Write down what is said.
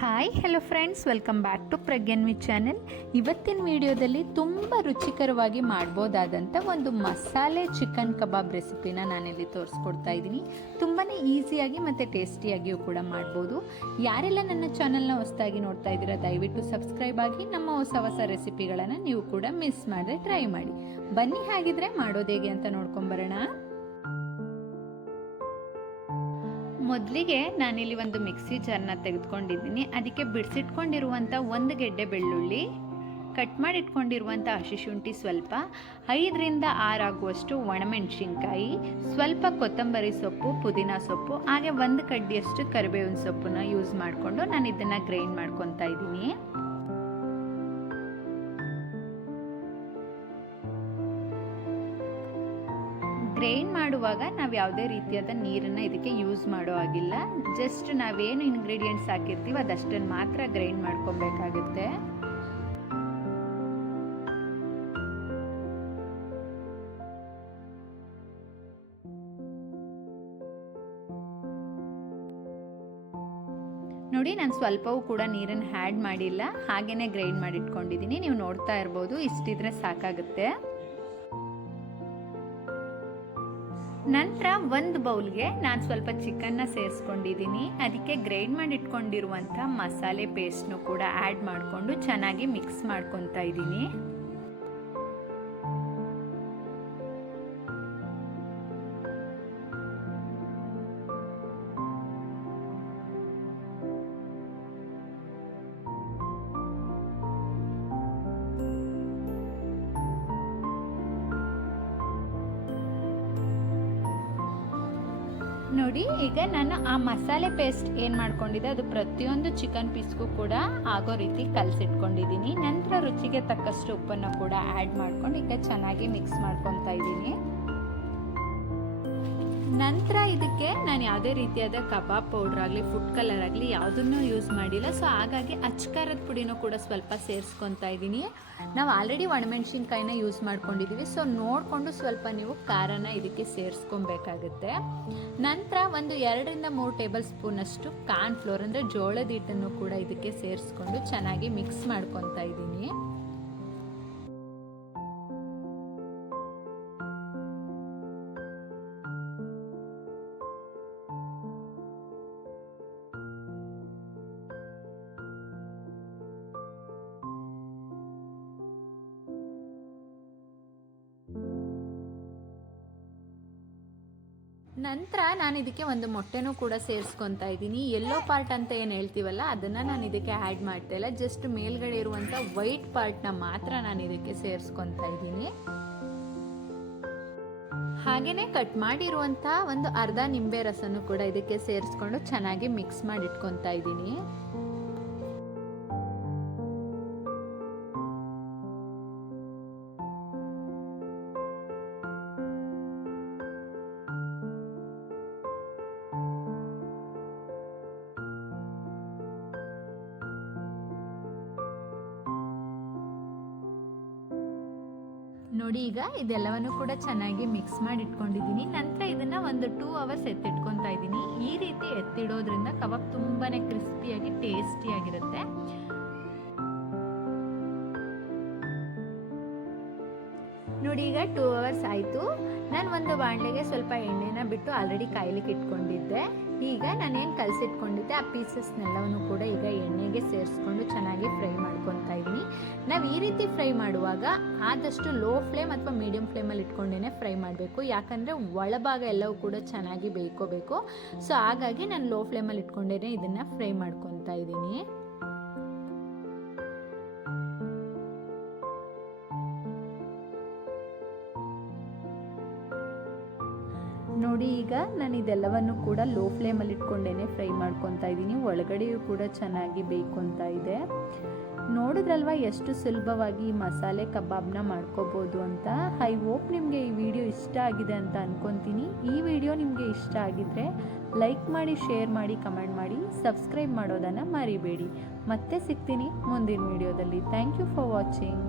Hi hello friends, welcome back to Prajnanvi channel. ಇವತ್ತಿನ ವಿಡಿಯೋದಲ್ಲಿ ತುಂಬ ರುಚಿಕರವಾಗಿ ಮಾಡ್ಬೋದಾದಂಥ ಒಂದು ಮಸಾಲೆ ಚಿಕನ್ ಕಬಾಬ್ ರೆಸಿಪಿನ ನಾನಿಲ್ಲಿ ತೋರಿಸ್ಕೊಡ್ತಾ ಇದ್ದೀನಿ. ತುಂಬಾ ಈಸಿಯಾಗಿ ಮತ್ತು ಟೇಸ್ಟಿಯಾಗಿಯೂ ಕೂಡ ಮಾಡ್ಬೋದು. ಯಾರೆಲ್ಲ ನನ್ನ ಚಾನಲ್ನ ಹೊಸದಾಗಿ ನೋಡ್ತಾ ಇದ್ದೀರಾ ದಯವಿಟ್ಟು ಸಬ್ಸ್ಕ್ರೈಬ್ ಆಗಿ ನಮ್ಮ ಹೊಸ ರೆಸಿಪಿಗಳನ್ನು ನೀವು ಕೂಡ ಮಿಸ್ ಮಾಡದೆ ಟ್ರೈ ಮಾಡಿ. ಬನ್ನಿ ಹಾಗಿದ್ರೆ ಮಾಡೋದು ಹೇಗೆ ಅಂತ ನೋಡ್ಕೊಂಬರೋಣ. ಮೊದಲಿಗೆ ನಾನಿಲ್ಲಿ ಒಂದು ಮಿಕ್ಸಿ ಜಾರ್ನ ತೆಗೆದುಕೊಂಡಿದ್ದೀನಿ. ಅದಕ್ಕೆ ಬಿಡಿಸಿಟ್ಕೊಂಡಿರುವಂಥ ಒಂದು ಗೆಡ್ಡೆ ಬೆಳ್ಳುಳ್ಳಿ, ಕಟ್ ಮಾಡಿ ಇಟ್ಕೊಂಡಿರುವಂಥ ಹಸಿ ಶುಂಠಿ ಸ್ವಲ್ಪ, 5ರಿಂದ 6 ಆಗುವಷ್ಟು ಒಣಮೆಣಸಿನ್ಕಾಯಿ, ಸ್ವಲ್ಪ ಕೊತ್ತಂಬರಿ ಸೊಪ್ಪು, ಪುದೀನ ಸೊಪ್ಪು, ಹಾಗೆ ಒಂದು ಕಡ್ಡಿಯಷ್ಟು ಕರಿಬೇವಿನ ಸೊಪ್ಪನ್ನ ಯೂಸ್ ಮಾಡಿಕೊಂಡು ನಾನು ಇದನ್ನು ಗ್ರೈಂಡ್ ಮಾಡ್ಕೊತಾ ಇದ್ದೀನಿ. ಗ್ರೈಂಡ್ ಮಾಡುವಾಗ ನಾವು ಯಾವುದೇ ರೀತಿಯಾದ ನೀರನ್ನು ಇದಕ್ಕೆ ಯೂಸ್ ಮಾಡೋ ಆಗಿಲ್ಲ. ಜಸ್ಟ್ ನಾವೇನು ಇಂಗ್ರೀಡಿಯೆಂಟ್ಸ್ ಹಾಕಿರ್ತೀವಿ ಅದಷ್ಟನ್ನು ಮಾತ್ರ ಗ್ರೈಂಡ್ ಮಾಡ್ಕೊಬೇಕಾಗುತ್ತೆ. ನೋಡಿ, ನಾನು ಸ್ವಲ್ಪವೂ ಕೂಡ ನೀರನ್ನು ಆ್ಯಡ್ ಮಾಡಿಲ್ಲ, ಹಾಗೇನೆ ಗ್ರೈಂಡ್ ಮಾಡಿ ಇಟ್ಕೊಂಡಿದ್ದೀನಿ. ನೀವು ನೋಡ್ತಾ ಇರ್ಬೋದು, ಇಷ್ಟಿದ್ರೆ ಸಾಕಾಗುತ್ತೆ. ನಂತರ ಒಂದು ಬೌಲ್ಗೆ ನಾನು ಸ್ವಲ್ಪ ಚಿಕನ್ನ ಸೇರಿಸ್ಕೊಂಡಿದ್ದೀನಿ. ಅದಕ್ಕೆ ಗ್ರೈಂಡ್ ಮಾಡಿ ಇಟ್ಕೊಂಡಿರುವಂಥ ಮಸಾಲೆ ಪೇಸ್ಟ್ನು ಕೂಡ ಆ್ಯಡ್ ಮಾಡಿಕೊಂಡು ಚೆನ್ನಾಗಿ ಮಿಕ್ಸ್ ಮಾಡ್ಕೊತಾ ಇದ್ದೀನಿ. ನೋಡಿ, ಈಗ ನಾನು ಆ ಮಸಾಲೆ ಪೇಸ್ಟ್ ಏನು ಮಾಡ್ಕೊಂಡಿದ್ದೆ ಅದು ಪ್ರತಿಯೊಂದು ಚಿಕನ್ ಪೀಸ್ಗೂ ಕೂಡ ಆಗೋ ರೀತಿ ಕಲಸಿಟ್ಕೊಂಡಿದ್ದೀನಿ. ನಂತರ ರುಚಿಗೆ ತಕ್ಕಷ್ಟು ಉಪ್ಪನ್ನು ಕೂಡ ಆ್ಯಡ್ ಮಾಡ್ಕೊಂಡು ಈಗ ಚೆನ್ನಾಗಿ ಮಿಕ್ಸ್ ಮಾಡ್ಕೊತಾ ಇದ್ದೀನಿ. ನಂತರ ಇದಕ್ಕೆ ನಾನು ಯಾವುದೇ ರೀತಿಯಾದ ಕಬಾಬ್ ಪೌಡ್ರ್ ಆಗಲಿ ಫುಡ್ ಕಲರ್ ಆಗಲಿ ಯಾವುದನ್ನೂ ಯೂಸ್ ಮಾಡಿಲ್ಲ. ಸೊ ಹಾಗಾಗಿ ಅಚ್ಕಾರದ ಪುಡಿನೂ ಕೂಡ ಸ್ವಲ್ಪ ಸೇರಿಸ್ಕೊತಾ ಇದ್ದೀನಿ. ನಾವು ಆಲ್ರೆಡಿ ಒಣಮೆಣ್ಸಿನ್ಕಾಯಿನ ಯೂಸ್ ಮಾಡ್ಕೊಂಡಿದ್ದೀವಿ. ಸೊ ನೋಡಿಕೊಂಡು ಸ್ವಲ್ಪ ನೀವು ಖಾರನ ಇದಕ್ಕೆ ಸೇರಿಸ್ಕೊಬೇಕಾಗುತ್ತೆ. ನಂತರ ಒಂದು 2ರಿಂದ 3 ಟೇಬಲ್ ಸ್ಪೂನಷ್ಟು ಕಾರ್ನ್ ಫ್ಲೋರ್ ಅಂದರೆ ಜೋಳದ ಹಿಟ್ಟನ್ನು ಕೂಡ ಇದಕ್ಕೆ ಸೇರಿಸ್ಕೊಂಡು ಚೆನ್ನಾಗಿ ಮಿಕ್ಸ್ ಮಾಡ್ಕೊತಾ ಇದ್ದೀನಿ. ನಂತರ ನಾನು ಇದಕ್ಕೆ ಒಂದು ಮೊಟ್ಟೆನೂ ಕೂಡ ಸೇರಿಸ್ಕೊತಾ ಇದ್ದೀನಿ. ಯೆಲ್ಲೋ ಪಾರ್ಟ್ ಅಂತ ಏನು ಹೇಳ್ತೀವಲ್ಲ ಅದನ್ನು ನಾನು ಇದಕ್ಕೆ ಆ್ಯಡ್ ಮಾಡ್ತಾ ಇಲ್ಲ. ಜಸ್ಟ್ ಮೇಲ್ಗಡೆ ಇರುವಂಥ ವೈಟ್ ಪಾರ್ಟ್ನ ಮಾತ್ರ ನಾನು ಇದಕ್ಕೆ ಸೇರಿಸ್ಕೊತಾ ಇದ್ದೀನಿ. ಹಾಗೆಯೇ ಕಟ್ ಮಾಡಿರುವಂಥ ಒಂದು ಅರ್ಧ ನಿಂಬೆ ರಸನೂ ಕೂಡ ಇದಕ್ಕೆ ಸೇರಿಸ್ಕೊಂಡು ಚೆನ್ನಾಗಿ ಮಿಕ್ಸ್ ಮಾಡಿ ಇಟ್ಕೊತಾ ಇದ್ದೀನಿ. ನೋಡಿ, ಈಗ ಇದೆಲ್ಲವನ್ನು ಕೂಡ ಚೆನ್ನಾಗಿ ಮಿಕ್ಸ್ ಮಾಡಿ ಇಟ್ಕೊಂಡಿದ್ದೀನಿ. ನಂತರ ಇದನ್ನು ಒಂದು 2 ಅವರ್ಸ್ ಎತ್ತಿಟ್ಕೊತಾ ಇದ್ದೀನಿ. ಈ ರೀತಿ ಎತ್ತಿಡೋದ್ರಿಂದ ಕಬಾಬ್ ತುಂಬಾ ಕ್ರಿಸ್ಪಿಯಾಗಿ ಟೇಸ್ಟಿಯಾಗಿರುತ್ತೆ. ನೋಡಿ, ಈಗ 2 ಅವರ್ಸ್ ಆಯಿತು. ನಾನು ಒಂದು ಬಾಣಲೆಗೆ ಸ್ವಲ್ಪ ಎಣ್ಣೆನ ಬಿಟ್ಟು ಆಲ್ರೆಡಿ ಕಾಯ್ಲಿಕ್ಕೆ ಇಟ್ಕೊಂಡಿದ್ದೆ. ಈಗ ನಾನೇನು ಕಲಸಿಟ್ಕೊಂಡಿದ್ದೆ ಆ ಪೀಸಸ್ನೆಲ್ಲವನ್ನು ಕೂಡ ಈಗ ಎಣ್ಣೆಗೆ ಸೇರಿಸ್ಕೊಂಡು ಚೆನ್ನಾಗಿ ಫ್ರೈ ಮಾಡ್ಕೊತಾ ಇದ್ದೀನಿ. ನಾವು ಈ ರೀತಿ ಫ್ರೈ ಮಾಡುವಾಗ ಆದಷ್ಟು ಲೋ ಫ್ಲೇಮ್ ಅಥವಾ ಮೀಡಿಯಂ ಫ್ಲೇಮಲ್ಲಿ ಇಟ್ಕೊಂಡೇ ಫ್ರೈ ಮಾಡಬೇಕು. ಯಾಕಂದರೆ ಒಳಭಾಗ ಎಲ್ಲವೂ ಕೂಡ ಚೆನ್ನಾಗಿ ಬೇಯ್ಕೋಬೇಕು. ಸೊ ಹಾಗಾಗಿ ನಾನು ಲೋ ಫ್ಲೇಮಲ್ಲಿ ಇಟ್ಕೊಂಡೇ ಇದನ್ನು ಫ್ರೈ ಮಾಡ್ಕೊತಾ ಇದ್ದೀನಿ. ನೋಡಿ, ಈಗ ನಾನು ಇದೆಲ್ಲವನ್ನು ಕೂಡ ಲೋ ಫ್ಲೇಮಲ್ಲಿ ಇಟ್ಕೊಂಡೇ ಫ್ರೈ ಮಾಡ್ಕೊತಾ ಇದ್ದೀನಿ. ಒಳಗಡೆಯೂ ಕೂಡ ಚೆನ್ನಾಗಿ ಬೇಯ್ಕೊತಾ ಇದೆ. ನೋಡಿದ್ರಲ್ವ ಎಷ್ಟು ಸುಲಭವಾಗಿ ಈ ಮಸಾಲೆ ಕಬಾಬ್ನ ಮಾಡ್ಕೋಬೋದು ಅಂತ. ಐ ಹೋಪ್ ನಿಮಗೆ ಈ ವಿಡಿಯೋ ಇಷ್ಟ ಆಗಿದೆ ಅಂತ ಅಂದ್ಕೊತೀನಿ. ಈ ವಿಡಿಯೋ ನಿಮಗೆ ಇಷ್ಟ ಆಗಿದ್ರೆ ಲೈಕ್ ಮಾಡಿ, ಶೇರ್ ಮಾಡಿ, ಕಮೆಂಟ್ ಮಾಡಿ, ಸಬ್ಸ್ಕ್ರೈಬ್ ಮಾಡೋದನ್ನು ಮರಿಬೇಡಿ. ಮತ್ತೆ ಸಿಗ್ತೀನಿ ಮುಂದಿನ ವಿಡಿಯೋದಲ್ಲಿ. Thank you for watching.